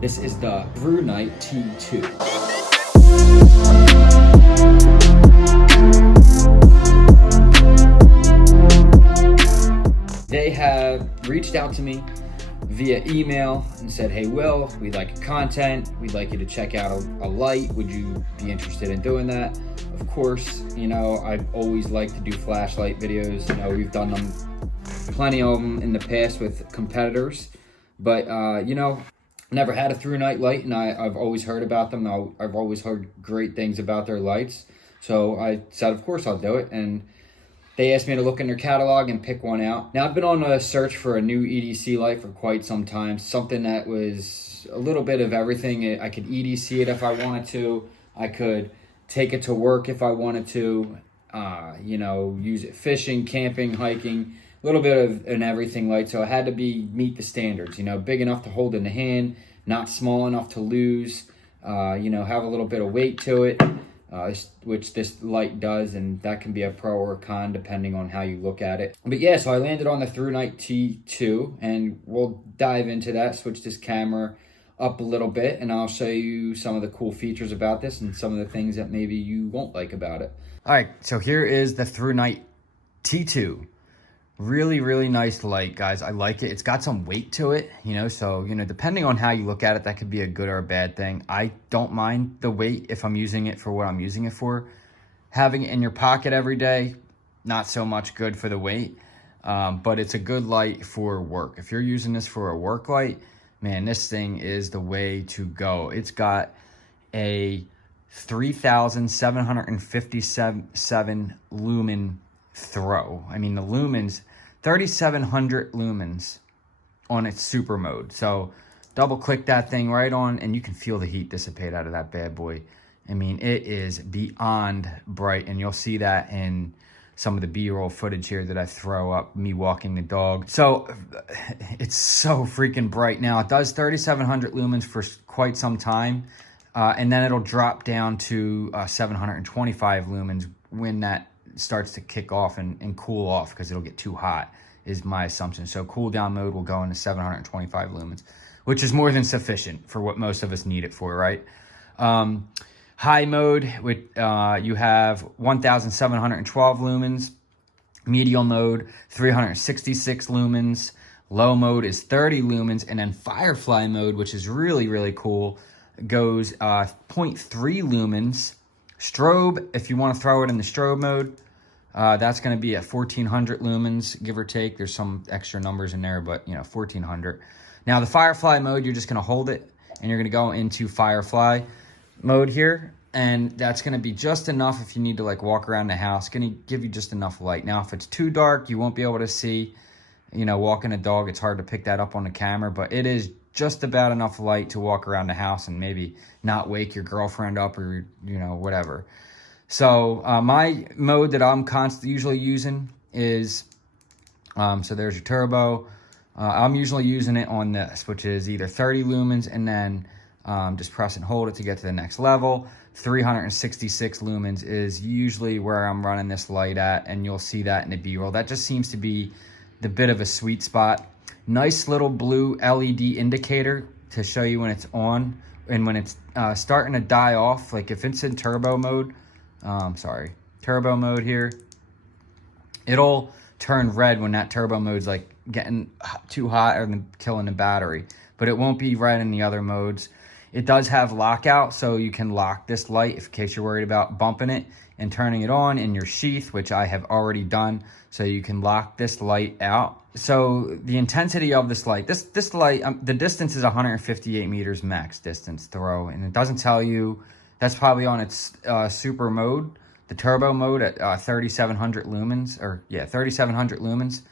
This is the Thrunite T2. They have reached out to me via email and said, hey Will, we like your content, we'd like you to check out a light, would you be interested in doing that? Of course, you know, I've always liked to do flashlight videos. You know, we've done them, plenty of them in the past with competitors, but you know, never had a Thrunite light, and I've always heard about them. I've always heard great things about their lights, so I said, of course I'll do it, and they asked me to look in their catalog and pick one out. Now, I've been on a search for a new EDC light for quite some time, something that was a little bit of everything. I could EDC it if I wanted to. I could take it to work if I wanted to, you know, use it fishing, camping, hiking, a little bit of an everything light. So it had to meet the standards, you know, big enough to hold in the hand, not small enough to lose, you know, have a little bit of weight to it. Which this light does, and that can be a pro or a con depending on how you look at it. But yeah, so I landed on the Thrunite T2, and we'll dive into that, switch this camera up a little bit, and I'll show you some of the cool features about this and some of the things that maybe you won't like about it. All right, so here is the Thrunite T2. Really, really nice light, guys. I like it. It's got some weight to it, you know, so, you know, depending on how you look at it, that could be a good or a bad thing. I don't mind the weight if I'm using it for what I'm using it for. Having it in your pocket every day, not so much good for the weight, but it's a good light for work. If you're using this for a work light, man, this thing is the way to go. It's got a 3,757 lumen throw. I mean, the lumens, 3,700 lumens on its super mode. So double click that thing right on, and you can feel the heat dissipate out of that bad boy. I mean, it is beyond bright, and you'll see that in some of the B-roll footage here that I throw up, me walking the dog. So it's so freaking bright. Now, it does 3,700 lumens for quite some time, and then it'll drop down to 725 lumens when that starts to kick off and cool off, because it'll get too hot, is my assumption. So cool down mode will go into 725 lumens, which is more than sufficient for what most of us need it for, right? High mode, with you have 1,712 lumens. Medium mode, 366 lumens. Low mode is 30 lumens. And then Firefly mode, which is really, really cool, goes 0.3 lumens. Strobe, if you want to throw it in the strobe mode, that's going to be at 1,400 lumens, give or take. There's some extra numbers in there, but, you know, 1,400. Now, the Firefly mode, you're just going to hold it, and you're going to go into Firefly mode here, and that's going to be just enough if you need to, like, walk around the house. Going to give you just enough light. Now, if it's too dark, you won't be able to see, you know, walking a dog. It's hard to pick that up on the camera, but it is just about enough light to walk around the house and maybe not wake your girlfriend up or, you know, whatever. So my mode that I'm usually using is, so there's your turbo. I'm usually using it on this, which is either 30 lumens and then just press and hold it to get to the next level. 366 lumens is usually where I'm running this light at, and you'll see that in the B-roll. That just seems to be the bit of a sweet spot. Nice little blue LED indicator to show you when it's on and when it's starting to die off. Like if it's in turbo mode, turbo mode here, it'll turn red when that turbo mode's like getting too hot or killing the battery, but it won't be red in the other modes. It does have lockout, so you can lock this light in case you're worried about bumping it and turning it on in your sheath, which I have already done. So you can lock this light out. So the intensity of this light, this light, the distance is 158 meters max distance throw, and it doesn't tell you. That's probably on its super mode, the turbo mode at 3,700 lumens, or yeah, 3,700 lumens.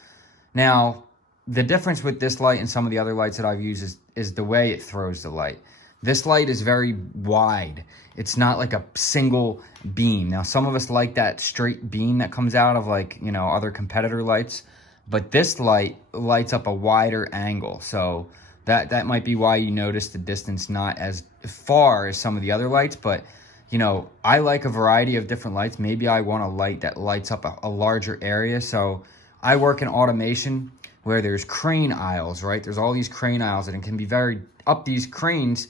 Now, the difference with this light and some of the other lights that I've used is the way it throws the light. This light is very wide. It's not like a single beam. Now, some of us like that straight beam that comes out of, like, you know, other competitor lights, but this light lights up a wider angle. So that might be why you notice the distance not as far as some of the other lights. But, you know, I like a variety of different lights. Maybe I want a light that lights up a larger area. So I work in automation. where there's crane aisles, right? There's all these crane aisles, and it can be very, up these cranes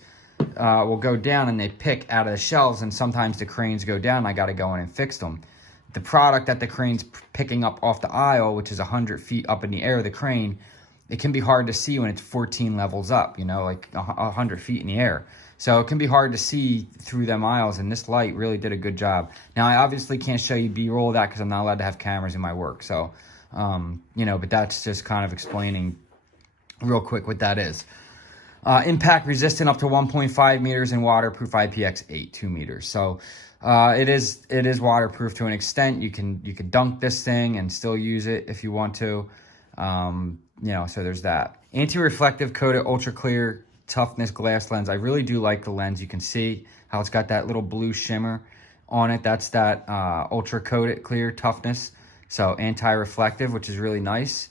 will go down and they pick out of the shelves, and sometimes the cranes go down, I got to go in and fix them. The product that the crane's picking up off the aisle, which is 100 feet up in the air, the crane, it can be hard to see when it's 14 levels up, you know, like 100 feet in the air. So it can be hard to see through them aisles, and this light really did a good job. Now, I obviously can't show you B-roll of that because I'm not allowed to have cameras in my work. So, you know, but that's just kind of explaining real quick what that is. Impact resistant up to 1.5 meters and waterproof IPX8, 2 meters. So it is waterproof to an extent. You can dunk this thing and still use it if you want to. You know, so there's that. Anti-reflective coated ultra clear toughness glass lens. I really do like the lens. You can see how it's got that little blue shimmer on it. That's that ultra coated clear toughness. So anti-reflective, which is really nice.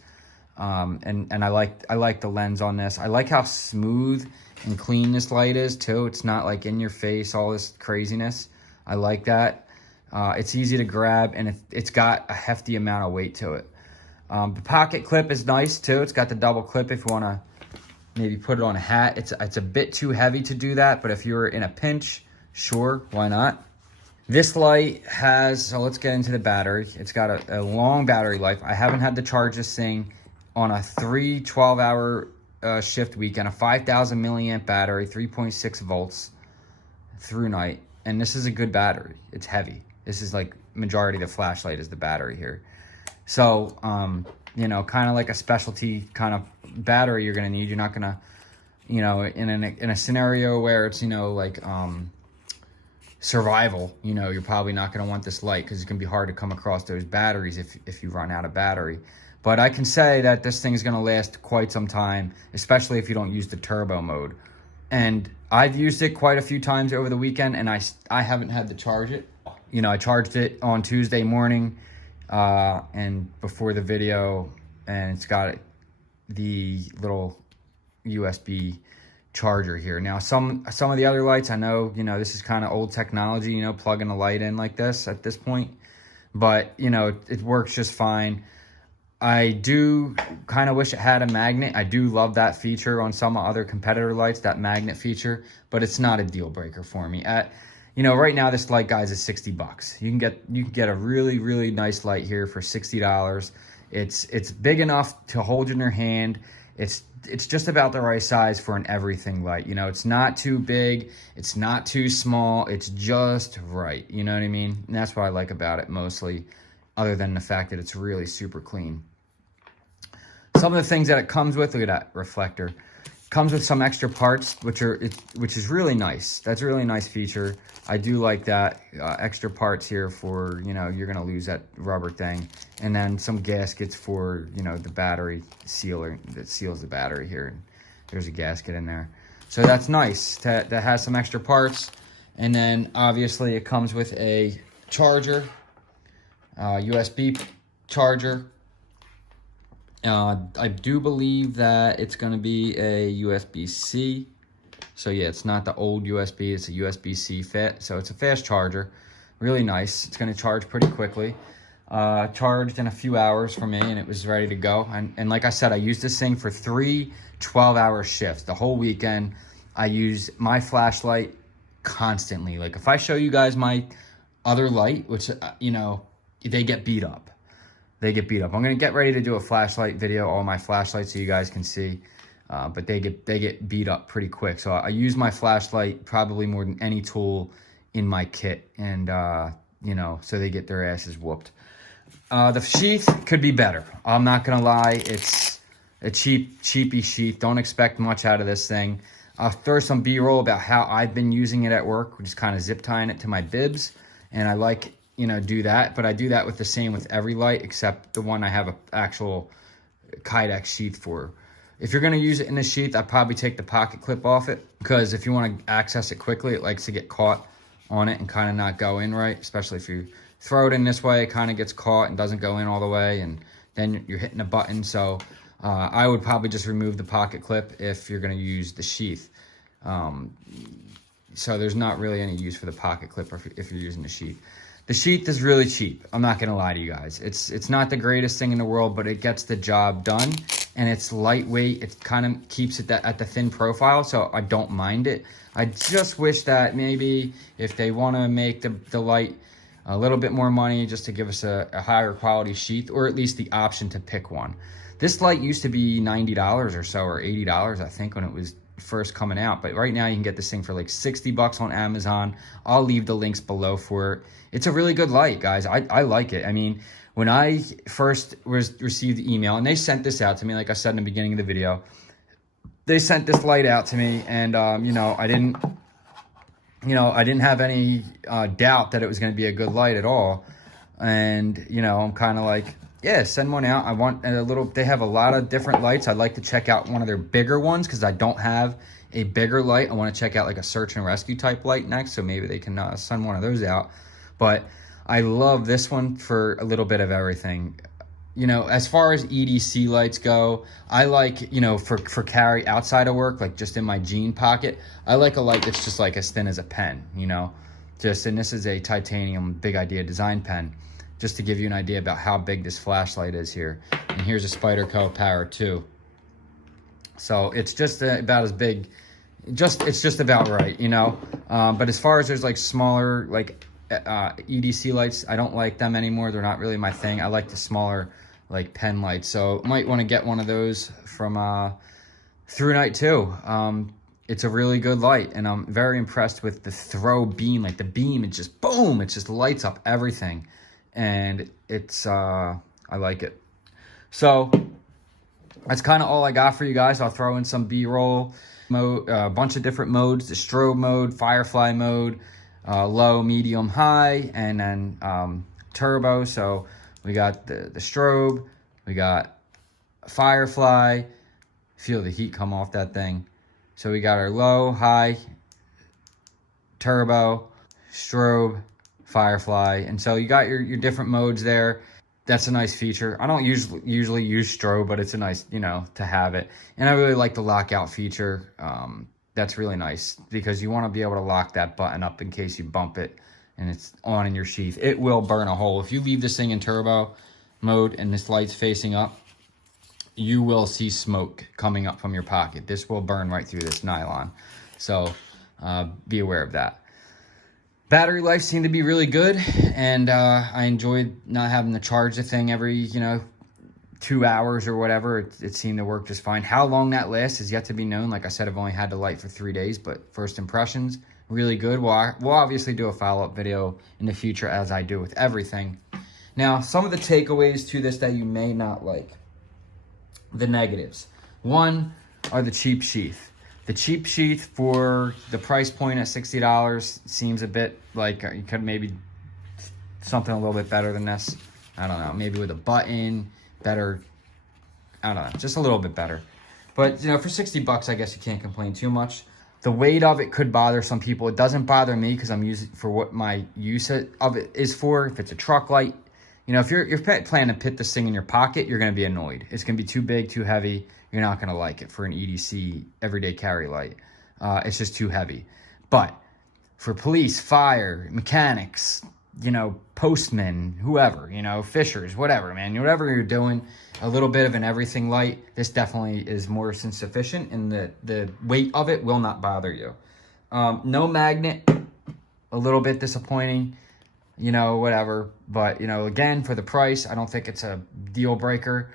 And I like the lens on this. I like how smooth and clean this light is too. It's not like in your face, all this craziness. I like that. It's easy to grab, and it's got a hefty amount of weight to it. The pocket clip is nice too. It's got the double clip if you want to maybe put it on a hat. It's a bit too heavy to do that, but if you're in a pinch, sure, why not? This light has, so let's get into the battery. It's got a long battery life. I haven't had to charge this thing on a 3 12-hour shift week and a 5,000 milliamp battery, 3.6 volts Thrunite. And this is a good battery. It's heavy. This is like majority of the flashlight is the battery here. So, you know, kind of like a specialty kind of battery you're going to need. You're not going to, you know, in a scenario where it's, you know, like survival, you know, you're probably not going to want this light because it's going to be hard to come across those batteries if you run out of battery. But I can say that this thing is going to last quite some time, especially if you don't use the turbo mode. And I've used it quite a few times over the weekend, and I haven't had to charge it. You know, I charged it on Tuesday morning and before the video, and it's got the little USB charger here. Now, some of the other lights, I know, you know, this is kind of old technology, you know, plugging a light in like this at this point. But, you know, it works just fine. I do kind of wish it had a magnet. I do love that feature on some other competitor lights, that magnet feature, but it's not a deal breaker for me. You know, right now this light, guys, is $60. You can get a really, really nice light here for $60. It's big enough to hold in your hand. It's just about the right size for an everything light. You know, it's not too big, it's not too small, it's just right. You know what I mean? And that's what I like about it mostly, other than the fact that it's really super clean. Some of the things that it comes with, look at that reflector. Comes with some extra parts, which is really nice. That's a really nice feature. I do like that. Extra parts here for, you know, you're going to lose that rubber thing. And then some gaskets for, you know, the battery sealer that seals the battery here. There's a gasket in there. So that's nice. That has some extra parts. And then obviously it comes with a charger. USB charger. I do believe that it's going to be a USB-C. So yeah, it's not the old USB, it's a USB-C fit. So it's a fast charger, really nice. It's going to charge pretty quickly. Charged in a few hours for me, and it was ready to go. And like I said, I used this thing for 3 12-hour shifts. The whole weekend, I used my flashlight constantly. Like if I show you guys my other light, which, you know, they get beat up. They get beat up. I'm going to get ready to do a flashlight video, all my flashlights, so you guys can see. But they get beat up pretty quick. So I use my flashlight probably more than any tool in my kit. And, you know, so they get their asses whooped. The sheath could be better. I'm not going to lie. It's a cheapy sheath. Don't expect much out of this thing. I'll throw some B-roll about how I've been using it at work, just kind of zip tying it to my bibs. And I like, you know, do that. But I do that with the same with every light, except the one I have an actual Kydex sheath for. If you're going to use it in the sheath, I'd probably take the pocket clip off it, because if you want to access it quickly, it likes to get caught on it and kind of not go in right, especially if you throw it in this way, it kind of gets caught and doesn't go in all the way, and then you're hitting a button. So I would probably just remove the pocket clip if you're going to use the sheath. So there's not really any use for the pocket clip if you're using the sheath. The sheath is really cheap. I'm not going to lie to you guys. It's not the greatest thing in the world, but it gets the job done. and it's lightweight. It kind of keeps it at the thin profile, so I don't mind it. I just wish that maybe if they want to make the light a little bit more money just to give us a higher quality sheath, or at least the option to pick one. This light used to be $90 or so, or $80, I think, when it was first coming out. But right now you can get this thing for like 60 bucks on Amazon. I'll leave the links below for it. It's a really good light, guys. I like it. I mean, when I first received the email, and they sent this out to me, like I said in the beginning of the video, they sent this light out to me, and you know, I didn't have any doubt that it was going to be a good light at all. And you know, I'm kind of like, yeah, send one out. I want a little. They have a lot of different lights. I'd like to check out one of their bigger ones because I don't have a bigger light. I want to check out like a search and rescue type light next, so maybe they can send one of those out. But I love this one for a little bit of everything. You know, as far as EDC lights go, I like, you know, for carry outside of work, like just in my jean pocket, I like a light that's just like as thin as a pen, you know, and this is a titanium Big Idea design pen, just to give you an idea about how big this flashlight is here. And here's a Spyderco Power 2. So it's just about as big, it's just about right, you know. But as far as there's like smaller, like EDC lights, I don't like them anymore. They're not really my thing. I like the smaller like pen lights, so might want to get one of those from Thrunite T2. It's a really good light, and I'm very impressed with the throw beam. Like the beam, it just boom, it just lights up everything, and it's I like it. So that's kind of all I got for you guys. I'll throw in some B-roll mode, a bunch of different modes: the strobe mode, firefly mode, low, medium, high, and then turbo. So we got the strobe, we got firefly, feel the heat come off that thing. So we got our low, high, turbo, strobe, firefly. And so you got your different modes there. That's a nice feature. I don't usually use strobe, but it's a nice, you know, to have it. And I really like the lockout feature. That's really nice because you want to be able to lock that button up in case you bump it and it's on in your sheath. It will burn a hole. If you leave this thing in turbo mode and this light's facing up, you will see smoke coming up from your pocket. This will burn right through this nylon. So be aware of that. Battery life seemed to be really good, and I enjoyed not having to charge the thing every, you know, 2 hours or whatever. It seemed to work just fine. How long that lasts is yet to be known. Like I said, I've only had the light for 3 days, but first impressions, really good. We'll obviously do a follow-up video in the future, as I do with everything. Now, some of the takeaways to this that you may not like. The negatives. One are the cheap sheath. The cheap sheath for the price point at $60 seems a bit like you could maybe something a little bit better than this. I don't know, maybe with a button, better, I don't know, just a little bit better. But, you know, for 60 bucks, I guess you can't complain too much. The weight of it could bother some people. It doesn't bother me because I'm using for what my use of it is for. If it's a truck light, you know, if you're planning to put this thing in your pocket, you're going to be annoyed. It's going to be too big, too heavy. You're not going to like it for an EDC everyday carry light. It's just too heavy. But for police, fire, mechanics, you know, postmen, whoever, you know, fishers, whatever, man, whatever you're doing, a little bit of an everything light, this definitely is more than sufficient, and the weight of it will not bother you. No magnet, a little bit disappointing, you know, whatever. But, you know, again, for the price, I don't think it's a deal breaker.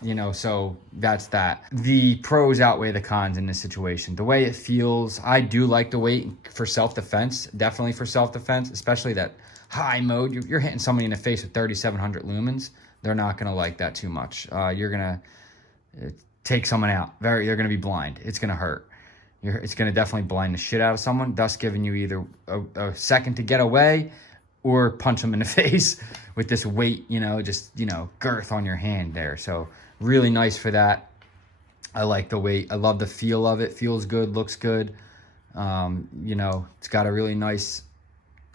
You know, so that's that. The pros outweigh the cons in this situation. The way it feels, I do like the weight for self-defense, definitely for self-defense, especially that high mode. You're hitting somebody in the face with 3,700 lumens. They're not going to like that too much. You're going to take someone out. They're going to be blind. It's going to hurt. It's going to definitely blind the shit out of someone, thus giving you either a second to get away or punch them in the face with this weight, you know, just, you know, girth on your hand there. So really nice for that. I like the weight. I love the feel of it. Feels good, looks good. You know, it's got a really nice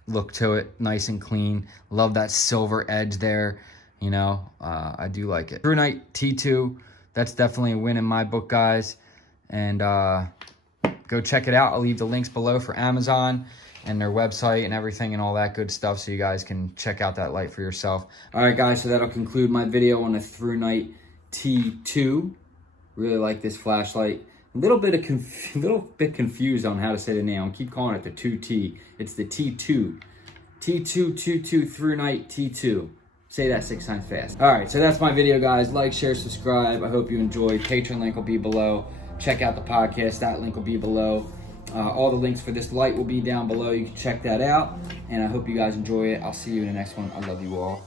look to it, nice and clean. Love that silver edge there. You know, I do like it. Thrunite T2, that's definitely a win in my book, guys. And go check it out. I'll leave the links below for Amazon and their website and everything and all that good stuff, so you guys can check out that light for yourself. All right, guys, so that'll conclude my video on the Thrunite T2. Really like this flashlight. A little bit confused on how to say the name. I'll keep calling it the 2T. It's the T2. T2 Thrunite T2. Say that 6 times fast. All right, so that's my video, guys. Like, share, subscribe. I hope you enjoyed. Patreon link will be below. Check out the podcast. That link will be below. All the links for this light will be down below. You can check that out. And I hope you guys enjoy it. I'll see you in the next one. I love you all.